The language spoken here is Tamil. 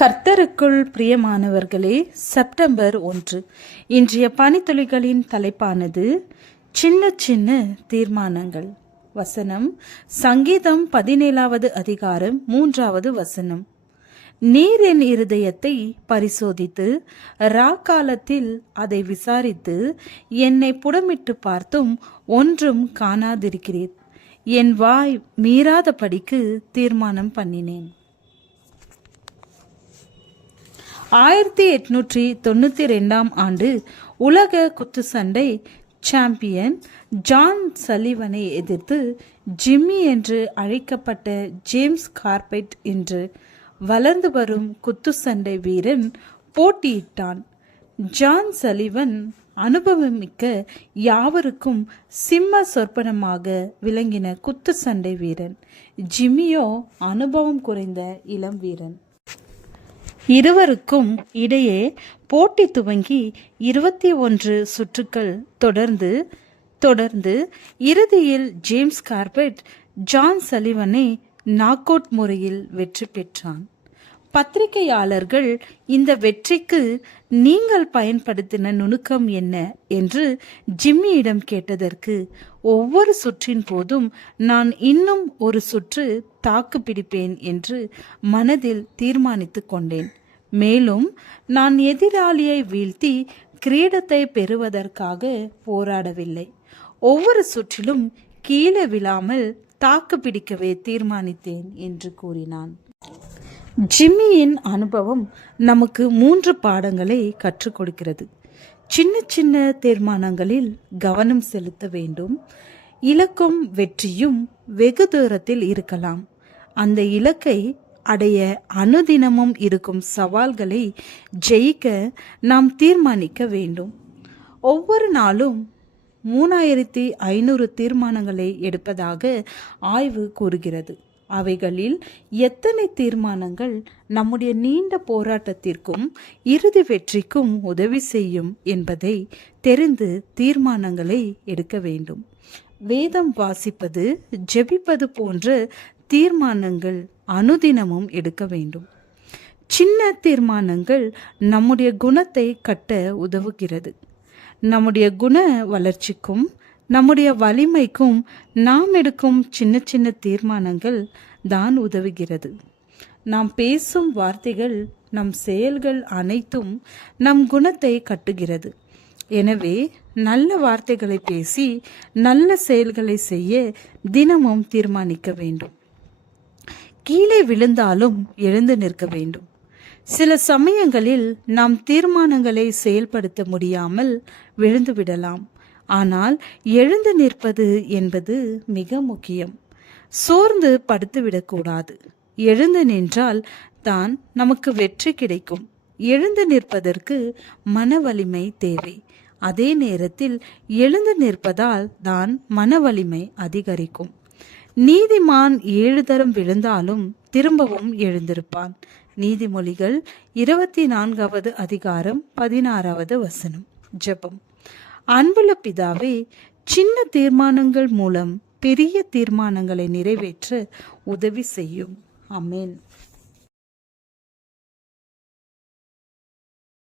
கர்த்தருக்குள் பிரியமானவர்களே, செப்டம்பர் 1 இன்றைய பனித்துளிகளின் தலைப்பானது சின்ன சின்ன தீர்மானங்கள். வசனம் சங்கீதம் 17வது அதிகாரம் 3வது வசனம். நீர் என் இருதயத்தை பரிசோதித்து ராக்காலத்தில் அதை விசாரித்து என்னை புடமிட்டு பார்த்தும் ஒன்றும் காணாதிருக்கிறீர். என் வாய் மீறாதபடிக்கு தீர்மானம் பண்ணினேன். 1892 ஆண்டு உலக குத்துச்சண்டை சாம்பியன் ஜான் சலிவனை எதிர்த்து ஜிம்மி என்று அழைக்கப்பட்ட ஜேம்ஸ் கார்பெட் என்று வளர்ந்து வரும் குத்துச்சண்டை வீரன் போட்டியிட்டான். ஜான் சலிவன் அனுபவமிக்க யாவருக்கும் சிம்ம சொற்பனமாக விளங்கின குத்துச்சண்டை வீரன். ஜிம்மியோ அனுபவம் குறைந்த இளம் வீரன். இருவருக்கும் இடையே போட்டி துவங்கி 21 சுற்றுக்கள் தொடர்ந்து இறுதியில் ஜேம்ஸ் கார்பெட் ஜான் சலிவனை நாக் அவுட் முறையில் வெற்றி பெற்றான். பத்திரிகையாளர்கள் இந்த வெற்றிக்கு நீங்கள் பயன்படுத்தின நுணுக்கம் என்ன என்று ஜிம்மியிடம் கேட்டதற்கு, ஒவ்வொரு சுற்றின் போதும் நான் இன்னும் ஒரு சுற்று தாக்கு பிடிப்பேன் என்று மனதில் தீர்மானித்து கொண்டேன். மேலும் நான் எதிராளியை வீழ்த்தி கிரீடத்தை பெறுவதற்காக போராடவில்லை. ஒவ்வொரு சுற்றிலும் கீழே விழாமல் தாக்கு பிடிக்கவே தீர்மானித்தேன் என்று கூறினான். ஜிம்மியின் அனுபவம் நமக்கு 3 பாடங்களை கற்றுக் கொடுக்கிறது. சின்ன சின்ன தீர்மானங்களில் கவனம் செலுத்த வேண்டும். இலக்கும் வெற்றியும் வெகு தூரத்தில் இருக்கலாம். அந்த இலக்கை அடைய அனுதினமும் இருக்கும் சவால்களை ஜெயிக்க நாம் தீர்மானிக்க வேண்டும். ஒவ்வொரு நாளும் 3500 தீர்மானங்களை எடுப்பதாக ஆய்வு கூறுகிறது. அவைகளில் எத்தனை தீர்மானங்கள் நம்முடைய நீண்ட போராட்டத்திற்கும் இறுதி வெற்றிக்கும் உதவி செய்யும் என்பதை தெரிந்து தீர்மானங்களை எடுக்க வேண்டும். வேதம் வாசிப்பது, ஜெபிப்பது போன்ற தீர்மானங்கள் அனுதினமும் எடுக்க வேண்டும். சின்ன தீர்மானங்கள் நம்முடைய குணத்தை கட்ட உதவுகிறது. நம்முடைய குண வளர்ச்சிக்கும் நம்முடைய வலிமைக்கும் நாம் எடுக்கும் சின்ன சின்ன தீர்மானங்கள் தான் உதவுகிறது. நாம் பேசும் வார்த்தைகள், நம் செயல்கள் அனைத்தும் நம் குணத்தை கட்டுகிறது. எனவே நல்ல வார்த்தைகளை பேசி நல்ல செயல்களை செய்ய தினமும் தீர்மானிக்க வேண்டும். கீழே விழுந்தாலும் எழுந்து நிற்க வேண்டும். சில சமயங்களில் நாம் தீர்மானங்களை செயல்படுத்த முடியாமல் விழுந்து விடலாம். ஆனால் எழுந்து நிற்பது என்பது மிக முக்கியம். சோர்ந்து படுத்துவிடக்கூடாது. எழுந்து நின்றால் தான் நமக்கு வெற்றி கிடைக்கும். எழுந்து நிற்பதற்கு மன வலிமை தேவை. அதே நேரத்தில் எழுந்து நிற்பதால் தான் மன வலிமை அதிகரிக்கும். நீதிமான் 7 தரம் விழுந்தாலும் திரும்பவும் எழுந்திருப்பான். நீதிமொழிகள் 24வது அதிகாரம் 16வது வசனம். ஜெபம். அன்புள்ள பிதாவே, சின்ன தீர்மானங்கள் மூலம் பெரிய தீர்மானங்களை நிறைவேற்ற உதவி செய்யும். ஆமென்.